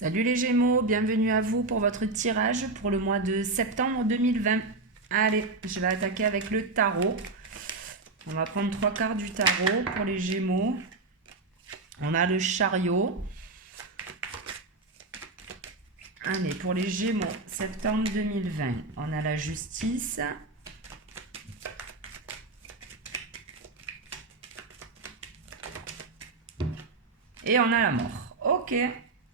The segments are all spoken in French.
Salut les Gémeaux, bienvenue à vous pour votre tirage pour le mois de septembre 2020. Allez, je vais attaquer avec le tarot. On va prendre 3 quarts du tarot pour les Gémeaux. On a le chariot. Allez, pour les Gémeaux, septembre 2020, on a la justice. Et on a la mort. Ok.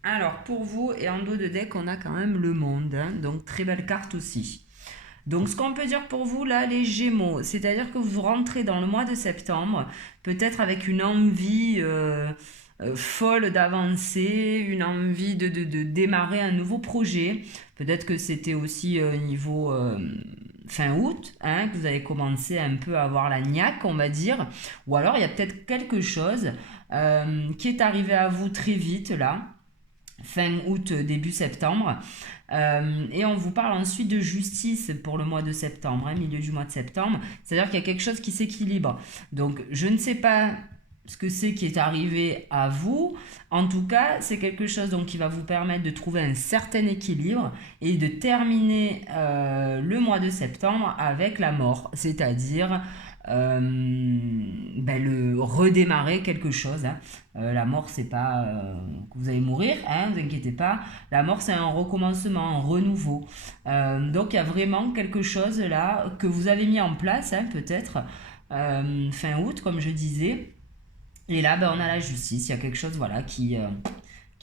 Alors, pour vous, et en dos de deck, on a quand même le monde. Donc, très belle carte aussi. Donc, ce qu'on peut dire pour vous, là, les Gémeaux, c'est-à-dire que vous rentrez dans le mois de septembre, peut-être avec une envie folle d'avancer, une envie de démarrer un nouveau projet. Peut-être que c'était aussi niveau fin août, hein, que vous avez commencé un peu à avoir la niaque, on va dire. Ou alors, il y a peut-être quelque chose qui est arrivé à vous très vite, là, fin août, début septembre. Et on vous parle ensuite de justice pour le mois de septembre, hein, milieu du mois de septembre. C'est-à-dire qu'il y a quelque chose qui s'équilibre. Donc, je ne sais pas ce que c'est qui est arrivé à vous. En tout cas, c'est quelque chose donc, qui va vous permettre de trouver un certain équilibre et de terminer le mois de septembre avec la mort. C'est-à-dire le redémarrer quelque chose. Hein. La mort, c'est pas que vous allez mourir, hein, ne vous inquiétez pas. La mort, c'est un recommencement, un renouveau. Donc, il y a vraiment quelque chose là que vous avez mis en place, hein, peut-être fin août, comme je disais. Et là, on a la justice. Il y a quelque chose voilà, qui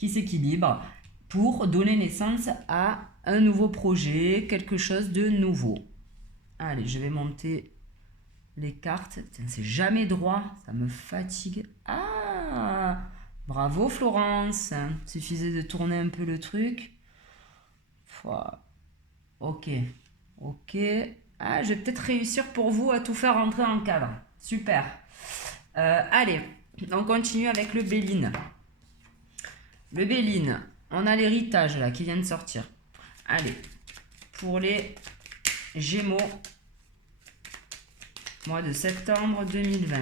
s'équilibre pour donner naissance à un nouveau projet, quelque chose de nouveau. Allez, je vais monter les cartes. C'est jamais droit, ça me fatigue. Ah, bravo Florence. Suffisait de tourner un peu le truc. Ok. Ah, je vais peut-être réussir pour vous à tout faire rentrer en cadre. Super. Allez, on continue avec le Béline. Le Béline, on a l'héritage là qui vient de sortir. Allez, pour les Gémeaux, mois de septembre 2020.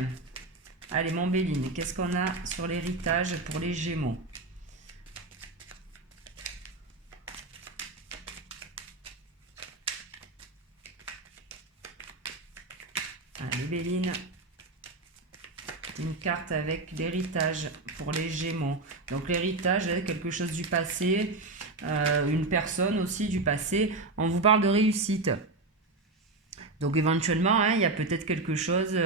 Allez, mon Béline, qu'est-ce qu'on a sur l'héritage pour les Gémeaux? Allez, Béline. Une carte avec l'héritage pour les Gémeaux. Donc l'héritage, quelque chose du passé, une personne aussi du passé. On vous parle de réussite. Donc éventuellement, hein, il y a peut-être quelque chose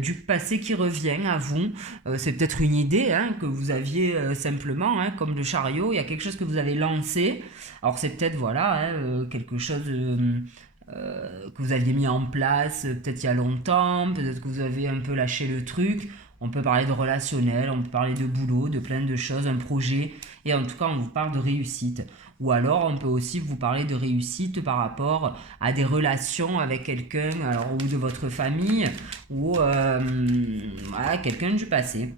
du passé qui revient à vous. C'est peut-être une idée hein, que vous aviez simplement, hein, comme le chariot. Il y a quelque chose que vous avez lancé. Alors c'est peut-être voilà hein, quelque chose que vous aviez mis en place peut-être il y a longtemps. Peut-être que vous avez un peu lâché le truc. On peut parler de relationnel, on peut parler de boulot, de plein de choses, un projet. Et en tout cas, on vous parle de réussite. Ou alors, on peut aussi vous parler de réussite par rapport à des relations avec quelqu'un, alors ou de votre famille, ou voilà, quelqu'un du passé.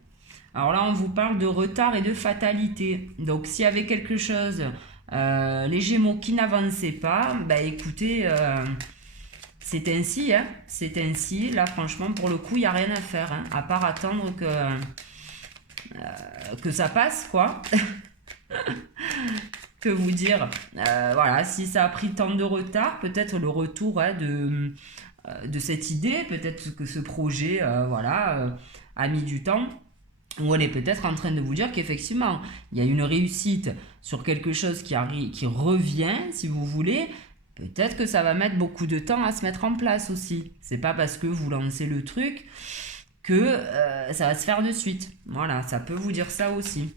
Alors là, on vous parle de retard et de fatalité. Donc, s'il y avait quelque chose, les Gémeaux qui n'avançaient pas, écoutez, c'est ainsi, hein. C'est ainsi. Là, franchement, pour le coup, il n'y a rien à faire, hein, à part attendre que ça passe, quoi. Que vous dire voilà, si ça a pris tant de retard, peut-être le retour hein, de cette idée, peut-être que ce projet a mis du temps. Ou on est peut-être en train de vous dire qu'effectivement, il y a une réussite sur quelque chose qui revient, si vous voulez. Peut-être que ça va mettre beaucoup de temps à se mettre en place aussi. C'est pas parce que vous lancez le truc que ça va se faire de suite. Voilà, ça peut vous dire ça aussi.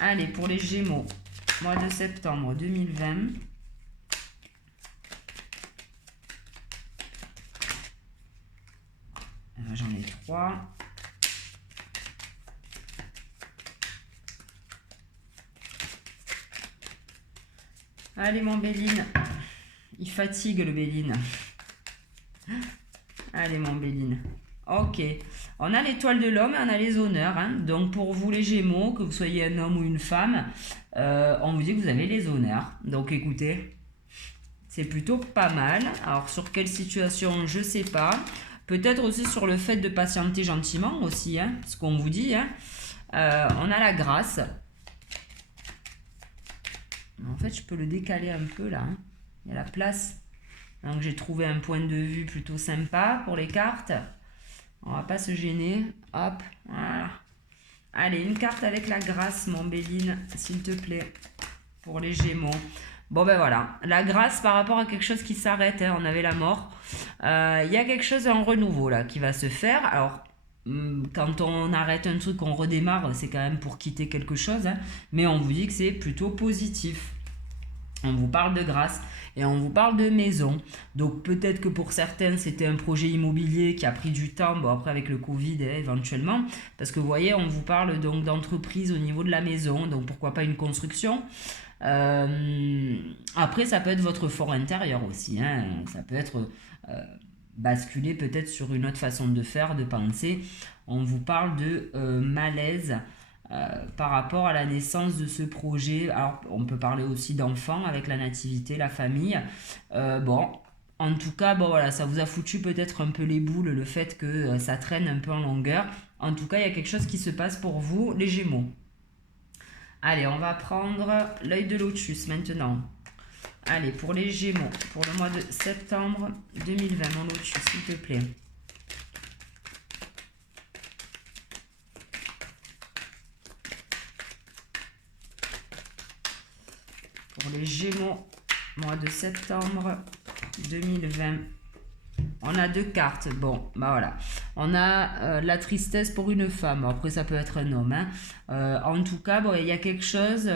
Allez, pour les Gémeaux, mois de septembre 2020. J'en ai 3. Allez, mon Béline. Il fatigue, le Béline. Allez, mon Béline. Ok. On a l'étoile de l'homme et on a les honneurs. Hein. Donc, pour vous, les Gémeaux, que vous soyez un homme ou une femme, on vous dit que vous avez les honneurs. Donc, écoutez, c'est plutôt pas mal. Alors, sur quelle situation, je sais pas. Peut-être aussi sur le fait de patienter gentiment aussi, hein, ce qu'on vous dit. Hein. On a la grâce. En fait, je peux le décaler un peu là. Hein. Il y a la place. Donc, j'ai trouvé un point de vue plutôt sympa pour les cartes. On va pas se gêner. Hop, voilà. Allez, une carte avec la grâce, mon Béline, s'il te plaît, pour les Gémeaux. Bon, ben voilà. La grâce par rapport à quelque chose qui s'arrête. Hein. On avait la mort. Il y a quelque chose en renouveau là qui va se faire. Alors, quand on arrête un truc, on redémarre, c'est quand même pour quitter quelque chose. Hein. Mais on vous dit que c'est plutôt positif. On vous parle de grâce et on vous parle de maison. Donc peut-être que pour certains, c'était un projet immobilier qui a pris du temps, bon après avec le Covid éventuellement, parce que vous voyez, on vous parle donc d'entreprise au niveau de la maison, donc pourquoi pas une construction. Après, ça peut être votre fort intérieur aussi, hein. Ça peut être basculer peut-être sur une autre façon de faire, de penser. On vous parle de malaise. Par rapport à la naissance de ce projet. Alors, on peut parler aussi d'enfants avec la nativité, la famille. Bon, en tout cas, bon voilà, ça vous a foutu peut-être un peu les boules, le fait que ça traîne un peu en longueur. En tout cas, il y a quelque chose qui se passe pour vous, les Gémeaux. Allez, on va prendre l'œil de lotus maintenant. Allez, pour les Gémeaux, pour le mois de septembre 2020, mon lotus, s'il te plaît. Pour les Gémeaux, mois de septembre 2020. On a 2 cartes. Bon, bah voilà. On a la tristesse pour une femme. Après, ça peut être un homme. Hein. En tout cas, bon, il y a quelque chose.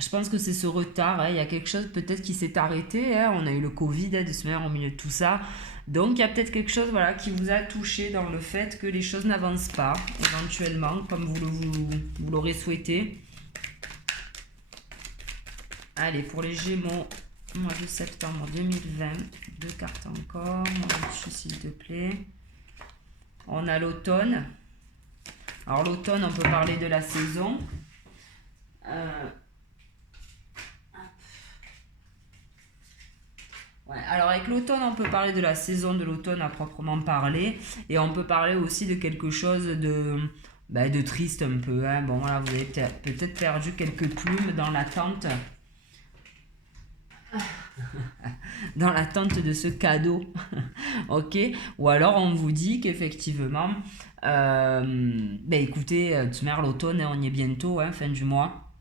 Je pense que c'est ce retard. Hein. Il y a quelque chose peut-être qui s'est arrêté. Hein. On a eu le Covid de se mettre au milieu de tout ça. Donc, il y a peut-être quelque chose voilà, qui vous a touché dans le fait que les choses n'avancent pas, éventuellement, comme vous l'aurez souhaité. Allez, pour les Gémeaux, mois de septembre 2020, 2 cartes encore, s'il te plaît. On a l'automne. Alors l'automne, on peut parler de la saison. Ouais, alors avec l'automne, on peut parler de la saison de l'automne à proprement parler. Et on peut parler aussi de quelque chose de triste un peu. Hein. Bon voilà, vous avez peut-être perdu quelques plumes dans l'attente. Dans l'attente de ce cadeau. Ok, ou alors on vous dit qu'effectivement écoutez, tu mets l'automne, on y est bientôt, hein, fin du mois,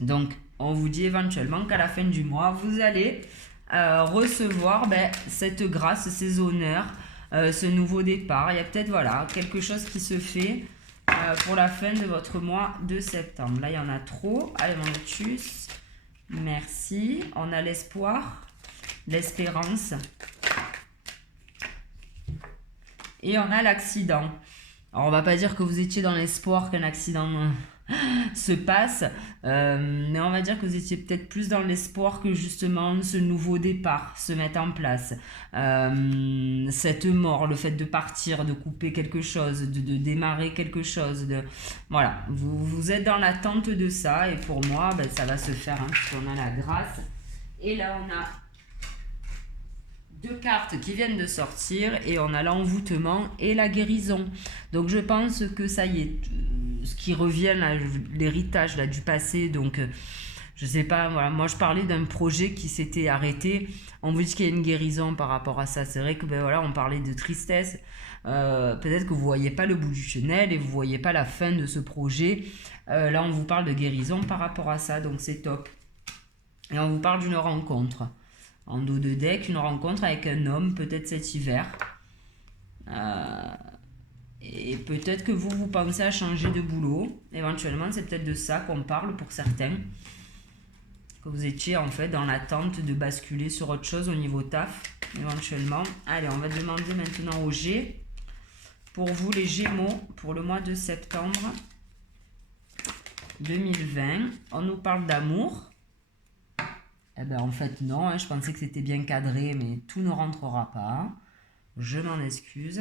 donc on vous dit éventuellement qu'à la fin du mois vous allez recevoir cette grâce, ces honneurs, ce nouveau départ. Il y a peut-être voilà quelque chose qui se fait pour la fin de votre mois de septembre. Là il y en a trop. Allez mon lotus, merci. On a l'espoir, l'espérance. Et on a l'accident. Alors on va pas dire que vous étiez dans l'espoir qu'un accident se passe, mais on va dire que vous étiez peut-être plus dans l'espoir que justement ce nouveau départ se mette en place. Cette mort, le fait de partir, de couper quelque chose, de démarrer quelque chose. Voilà, vous êtes dans l'attente de ça et pour moi, ça va se faire, hein, puisqu'on a la grâce. Et là, on a 2 cartes qui viennent de sortir et on a l'envoûtement et la guérison. Donc je pense que ça y est, ce qui revient là, l'héritage là du passé, donc je sais pas, voilà, moi je parlais d'un projet qui s'était arrêté. On vous dit qu'il y a une guérison par rapport à ça. C'est vrai que voilà, on parlait de tristesse. Peut-être que vous voyez pas le bout du tunnel et vous voyez pas la fin de ce projet. Là on vous parle de guérison par rapport à ça, donc c'est top. Et on vous parle d'une rencontre. En dos de deck, une rencontre avec un homme, peut-être cet hiver. Et peut-être que vous pensez à changer de boulot. Éventuellement, c'est peut-être de ça qu'on parle pour certains. Que vous étiez en fait dans l'attente de basculer sur autre chose au niveau taf, éventuellement. Allez, on va demander maintenant au G. Pour vous, les Gémeaux, pour le mois de septembre 2020, on nous parle d'amour. Eh ben en fait non, hein, je pensais que c'était bien cadré, mais tout ne rentrera pas. Je m'en excuse.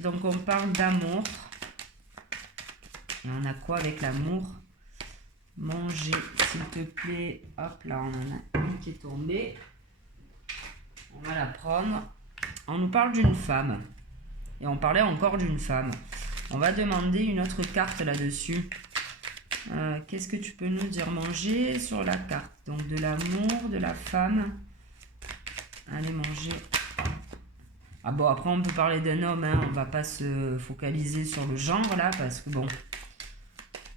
Donc on parle d'amour. Et on a quoi avec l'amour? Manger, s'il te plaît. Hop là, on en a une qui est tombée. On va la prendre. On nous parle d'une femme. Et on parlait encore d'une femme. On va demander une autre carte là-dessus. Qu'est-ce que tu peux nous dire, manger sur la carte? Donc de l'amour, de la femme. Allez, manger. Ah bon, après on peut parler d'un homme, hein. On va pas se focaliser sur le genre là, parce que bon...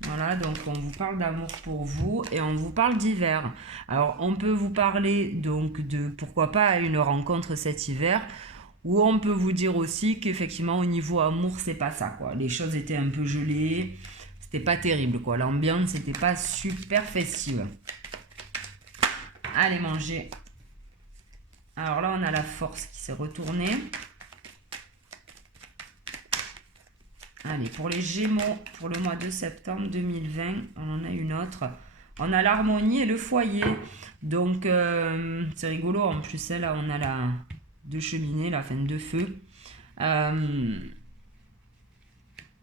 Voilà, donc on vous parle d'amour pour vous et on vous parle d'hiver. Alors on peut vous parler donc de pourquoi pas une rencontre cet hiver, ou on peut vous dire aussi qu'effectivement au niveau amour c'est pas ça quoi. Les choses étaient un peu gelées, c'était pas terrible quoi. L'ambiance n'était pas super festive. Allez manger. Alors là on a la force qui s'est retournée. Allez, pour les Gémeaux, pour le mois de septembre 2020, on en a une autre. On a l'harmonie et le foyer. Donc, c'est rigolo. En plus, là, on a la deux cheminées, la fin de feu. Il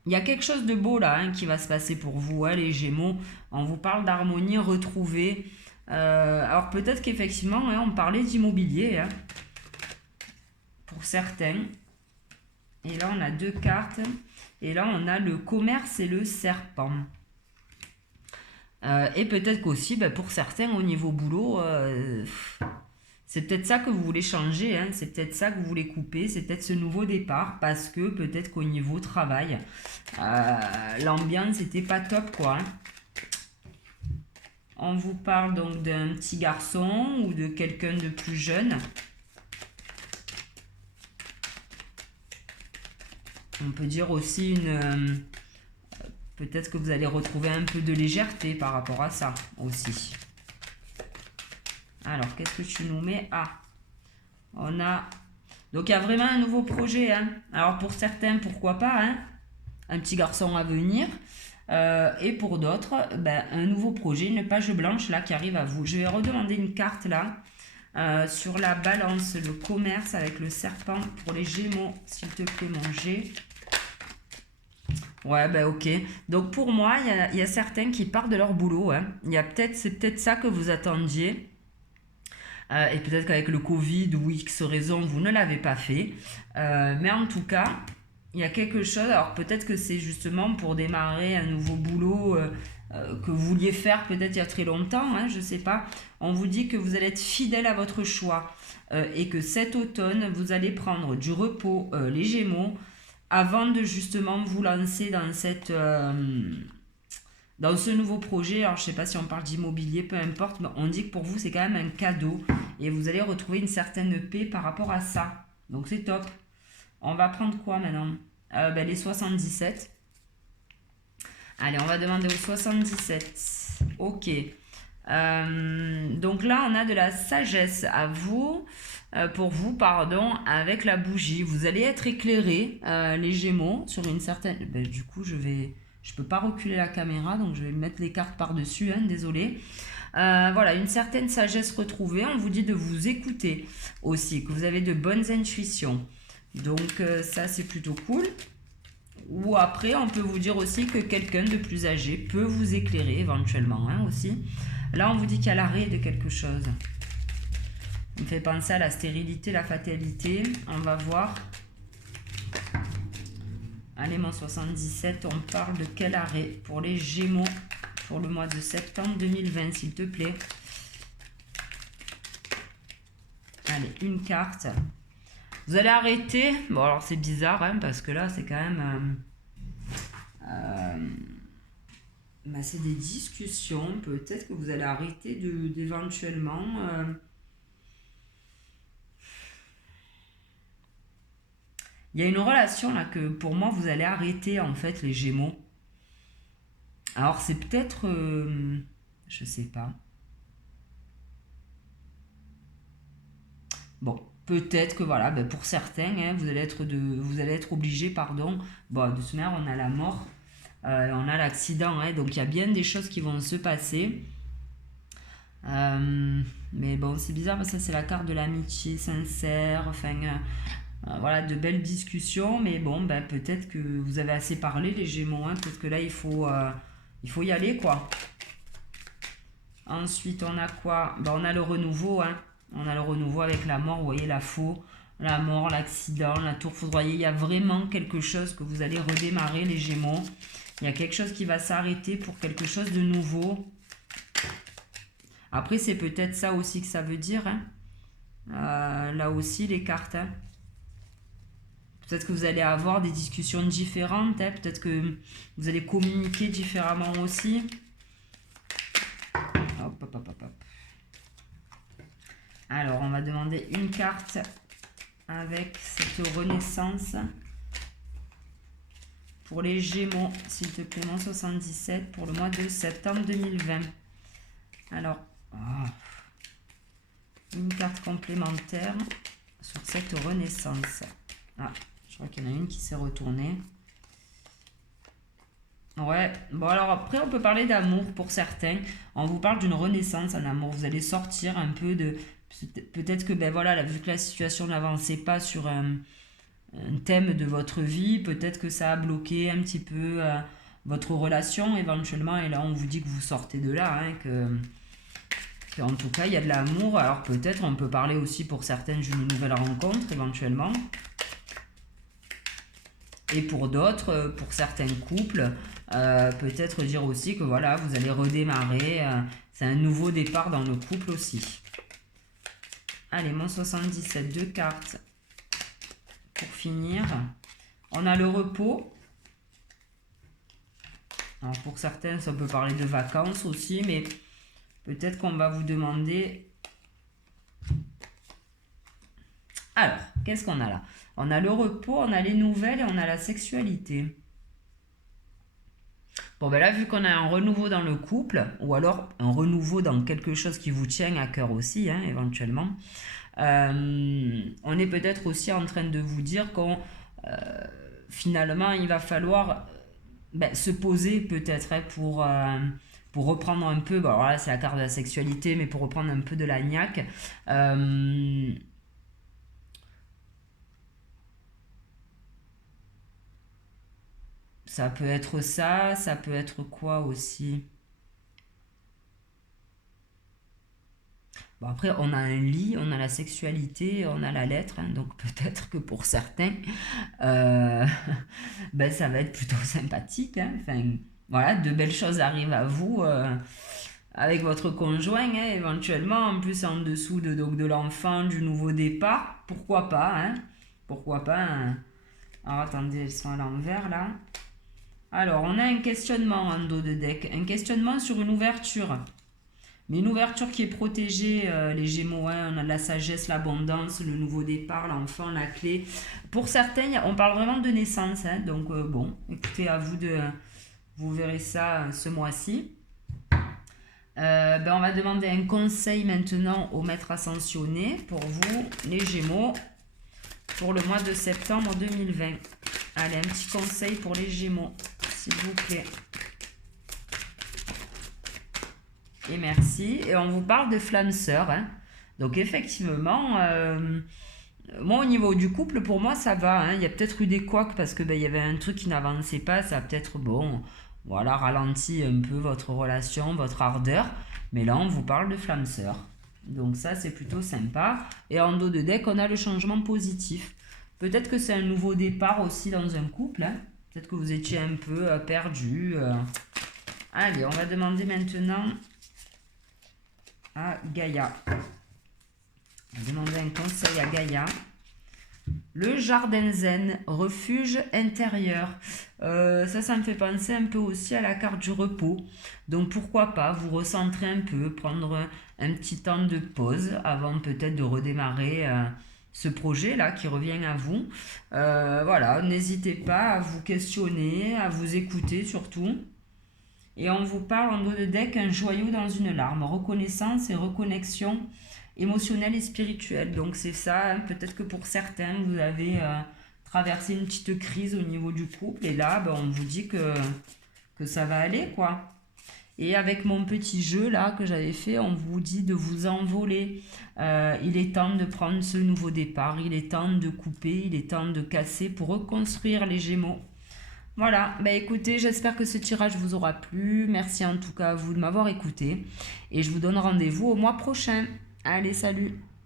y a quelque chose de beau là hein, qui va se passer pour vous, hein, les Gémeaux. On vous parle d'harmonie retrouvée. Alors, peut-être qu'effectivement, hein, on parlait d'immobilier. Hein, pour certains. Et là, on a deux cartes. Et là, on a le commerce et le serpent. Et peut-être qu'aussi, pour certains, au niveau boulot, c'est peut-être ça que vous voulez changer. Hein, c'est peut-être ça que vous voulez couper. C'est peut-être ce nouveau départ. Parce que peut-être qu'au niveau travail, l'ambiance n'était pas top, quoi. Hein. On vous parle donc d'un petit garçon ou de quelqu'un de plus jeune. On peut dire aussi peut-être que vous allez retrouver un peu de légèreté par rapport à ça aussi. Alors, qu'est-ce que tu nous mets? Ah, on a... Donc, il y a vraiment un nouveau projet. Hein. Alors, pour certains, pourquoi pas, hein, un petit garçon à venir. Et pour d'autres, un nouveau projet, une page blanche là qui arrive à vous. Je vais redemander une carte là. Sur la balance, le commerce avec le serpent pour les Gémeaux, s'il te plaît, manger. Ouais, ok. Donc pour moi, il y a certains qui partent de leur boulot. Hein. C'est peut-être ça que vous attendiez. Et peut-être qu'avec le Covid ou X raison, vous ne l'avez pas fait. Mais en tout cas, il y a quelque chose. Alors peut-être que c'est justement pour démarrer un nouveau boulot que vous vouliez faire peut-être il y a très longtemps. Hein, je ne sais pas. On vous dit que vous allez être fidèle à votre choix. Et que cet automne, vous allez prendre du repos, les Gémeaux, avant de justement vous lancer dans dans ce nouveau projet. Alors je ne sais pas si on parle d'immobilier, peu importe, mais on dit que pour vous c'est quand même un cadeau et vous allez retrouver une certaine paix par rapport à ça. Donc c'est top. On va prendre quoi maintenant? Les 77. Allez, on va demander aux 77. Ok. Donc là on a de la sagesse à vous. Pour vous, pardon, avec la bougie. Vous allez être éclairé, les Gémeaux, sur une certaine... du coup, je peux pas reculer la caméra, donc je vais mettre les cartes par-dessus, hein, désolé. Voilà, une certaine sagesse retrouvée. On vous dit de vous écouter aussi, que vous avez de bonnes intuitions. Donc, ça, c'est plutôt cool. Ou après, on peut vous dire aussi que quelqu'un de plus âgé peut vous éclairer éventuellement, hein, aussi. Là, on vous dit qu'il y a l'arrêt de quelque chose. Ça me fait penser à la stérilité, la fatalité. On va voir. Allez, mon 77, on parle de quel arrêt pour les Gémeaux pour le mois de septembre 2020, s'il te plaît. Allez, une carte. Vous allez arrêter. Bon, alors c'est bizarre, hein, parce que là, c'est quand même... c'est des discussions. Peut-être que vous allez arrêter d'éventuellement... Il y a une relation là que pour moi vous allez arrêter en fait, les Gémeaux. Alors c'est peut-être... je sais pas. Bon, peut-être que voilà, pour certains, hein, vous allez être obligé, pardon. Bon, de ce manière, on a la mort, on a l'accident, hein, donc il y a bien des choses qui vont se passer. Mais bon, c'est bizarre parce que ça c'est la carte de l'amitié sincère, enfin... voilà, de belles discussions, mais bon, peut-être que vous avez assez parlé, les Gémeaux, hein, peut-être que là, il faut y aller, quoi. Ensuite, on a quoi? On a le renouveau, hein. On a le renouveau avec la mort, vous voyez, la faux, la mort, l'accident, la tour foudroyée. Il y a vraiment quelque chose que vous allez redémarrer, les Gémeaux. Il y a quelque chose qui va s'arrêter pour quelque chose de nouveau. Après, c'est peut-être ça aussi que ça veut dire. Hein. Là aussi, les cartes. Hein. Peut-être que vous allez avoir des discussions différentes. Hein. Peut-être que vous allez communiquer différemment aussi. Hop, hop, hop, hop, hop. Alors, on va demander une carte avec cette renaissance. Pour les Gémeaux, s'il te plaît, mon 77 pour le mois de septembre 2020. Alors, une carte complémentaire sur cette renaissance. Ah, je crois qu'il y en a une qui s'est retournée. Ouais, bon alors après on peut parler d'amour pour certains. On vous parle d'une renaissance en amour. Vous allez sortir un peu de... Peut-être que, ben voilà, vu que la situation n'avançait pas sur un thème de votre vie, peut-être que ça a bloqué un petit peu votre relation éventuellement. Et là on vous dit que vous sortez de là, hein, en tout cas il y a de l'amour. Alors peut-être on peut parler aussi pour certaines d'une nouvelle rencontre éventuellement. Et pour d'autres, pour certains couples, peut-être dire aussi que voilà, vous allez redémarrer. C'est un nouveau départ dans le couple aussi. Allez, mon 77, 2 cartes pour finir. On a le repos. Alors pour certains, ça peut parler de vacances aussi, mais peut-être qu'on va vous demander... Alors, qu'est-ce qu'on a là? On a le repos, on a les nouvelles et on a la sexualité. Bon, ben là, vu qu'on a un renouveau dans le couple, ou alors un renouveau dans quelque chose qui vous tient à cœur aussi, hein, éventuellement, on est peut-être aussi en train de vous dire qu'on finalement, il va falloir se poser peut-être hein, pour reprendre un peu, bon, alors là, c'est la carte de la sexualité, mais pour reprendre un peu de la niaque. Ça peut être ça, ça peut être quoi aussi? Bon, après, on a un lit, on a la sexualité, on a la lettre, hein, donc peut-être que pour certains, ça va être plutôt sympathique. Hein. Enfin, voilà, de belles choses arrivent à vous avec votre conjoint, hein, éventuellement, en plus en dessous de l'enfant, du nouveau départ, pourquoi pas, hein? Pourquoi pas, hein. Alors attendez, elles sont à l'envers là. Alors, on a un questionnement en dos de deck, un questionnement sur une ouverture. Mais une ouverture qui est protégée, les Gémeaux, hein, on a la sagesse, l'abondance, le nouveau départ, l'enfant, la clé. Pour certains, on parle vraiment de naissance, hein, donc bon, écoutez, à vous de... Vous verrez ça ce mois-ci. On va demander un conseil maintenant au maître ascensionné pour vous, les Gémeaux, pour le mois de septembre 2020. Allez, un petit conseil pour les Gémeaux, s'il vous plaît. Et merci. Et on vous parle de flamme sœur. Hein. Donc effectivement, moi au niveau du couple, pour moi ça va. Hein. Il y a peut-être eu des couacs parce que il y avait un truc qui n'avançait pas. Ça a peut-être, bon, voilà, ralenti un peu votre relation, votre ardeur. Mais là, on vous parle de flamme sœur. Donc ça, c'est plutôt sympa. Et en dos de deck, on a le changement positif. Peut-être que c'est un nouveau départ aussi dans un couple. Hein. Peut-être que vous étiez un peu perdu. Allez, on va demander maintenant à Gaïa. On va demander un conseil à Gaïa. Le jardin zen, refuge intérieur. Ça me fait penser un peu aussi à la carte du repos. Donc pourquoi pas vous recentrer un peu, prendre un petit temps de pause avant peut-être de redémarrer ce projet-là qui revient à vous. Voilà, n'hésitez pas à vous questionner, à vous écouter surtout. Et on vous parle en dos de deck un joyau dans une larme, reconnaissance et reconnexion émotionnelle et spirituelle. Donc c'est ça, hein, peut-être que pour certains, vous avez traversé une petite crise au niveau du couple. Et là, on vous dit que ça va aller, quoi. Et avec mon petit jeu là que j'avais fait, on vous dit de vous envoler. Il est temps de prendre ce nouveau départ, il est temps de couper, il est temps de casser pour reconstruire les Gémeaux. Voilà, écoutez, j'espère que ce tirage vous aura plu. Merci en tout cas à vous de m'avoir écouté. Et je vous donne rendez-vous au mois prochain. Allez, salut!